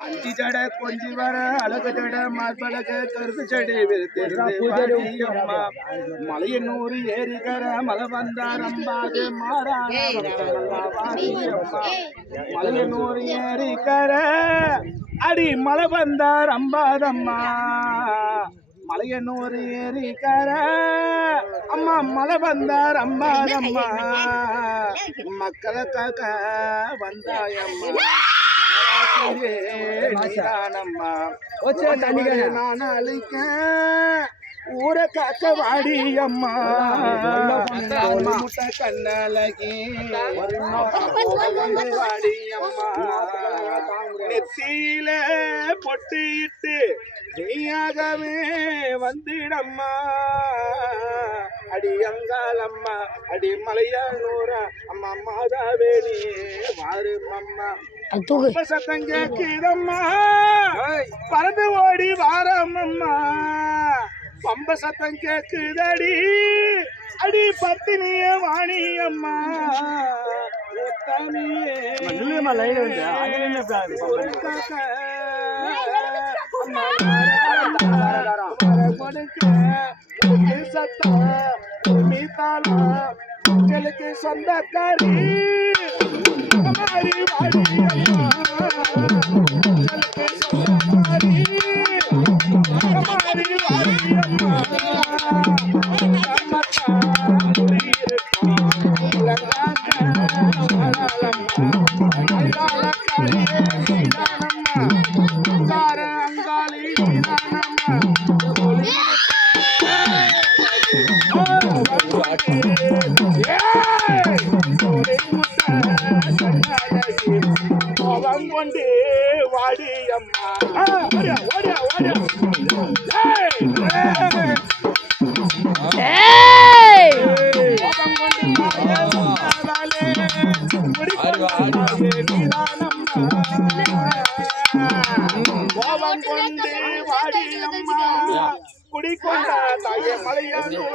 அஞ்சு ஜட கொஞ்சி வர அழகு ஜட மார்பழக கருத்து செடி அம்மா. மலையனூர் ஏரிகர மலை வந்தாரம்பாது மாறாம மலையனூர் ஏரிகர அடி மலை வந்தார் அம்பாதம்மா. மலையனூர் ஏரிக்கர அம்மா மலை வந்தார் அம்பாதம்மா. மக்களை காக்க வந்தாயம்மா நீதானம்மா. நான் அழிக்க ஊரை காக்க வாடி அம்மா முட்டை கண்ணழகி வாடி அம்மா நெத்தியில பொட்டு இட்டு நீயாகவே வந்திடம்மா. அடி அங்காளம்மா அடி மலையாளூரா அம்மா மாதாவேணி வாரு அம்மா சத்தம் கேக்குதம்மா. பறந்து ஓடி வாரம்மம்மா பம்ப சத்தம் கேக்குதடி. அடி பத்தினிய வாணி அம்மா. ஒரு காக்க. அம்மா கொடுக்க சத்தம் உங்களுக்கு சொந்தக்காரி மாறி வாடி. கொண்டு வாடி அம்மா ஓடியா ஓடியா ஓடியா வாடி அம்மா குடிக்கொண்ட தாய மலையாளூர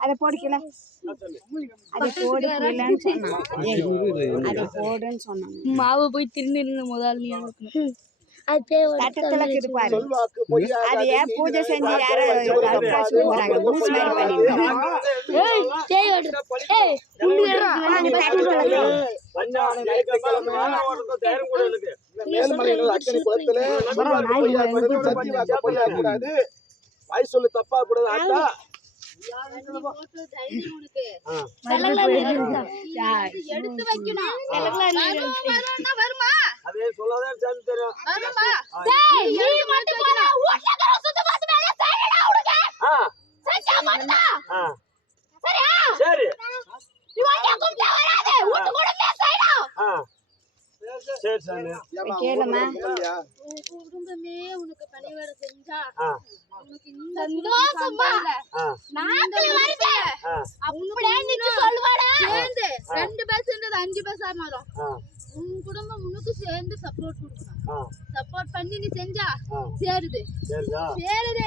அதை போடுக்கல அதை போடுன்னு மாவு போய் திருநிருந்த முதல் நீ தட்டத்துல இருப்பாரு சொல்வாக்கு பொய்யா அது ஏன் பூஜை செஞ்சு யாரோ கல்காசு போறாங்க லூஸ் மாதிரி கூட இருக்கு. மேல்மலையில் அக்கறை குளத்துல கூடாது. வாய் சொல்லு தப்பா கூடாது ஆத்தா எடுத்து வைக்கணும். வருமா? ரெண்டு பஸ் அஞ்சு பஸ் மாறும். உன் குடும்பம் உனக்கு சேர்ந்து சப்போர்ட் கொடுக்கணும் சப்போர்ட் பண்ணி நீ செஞ்சா சேருது? சேருதே.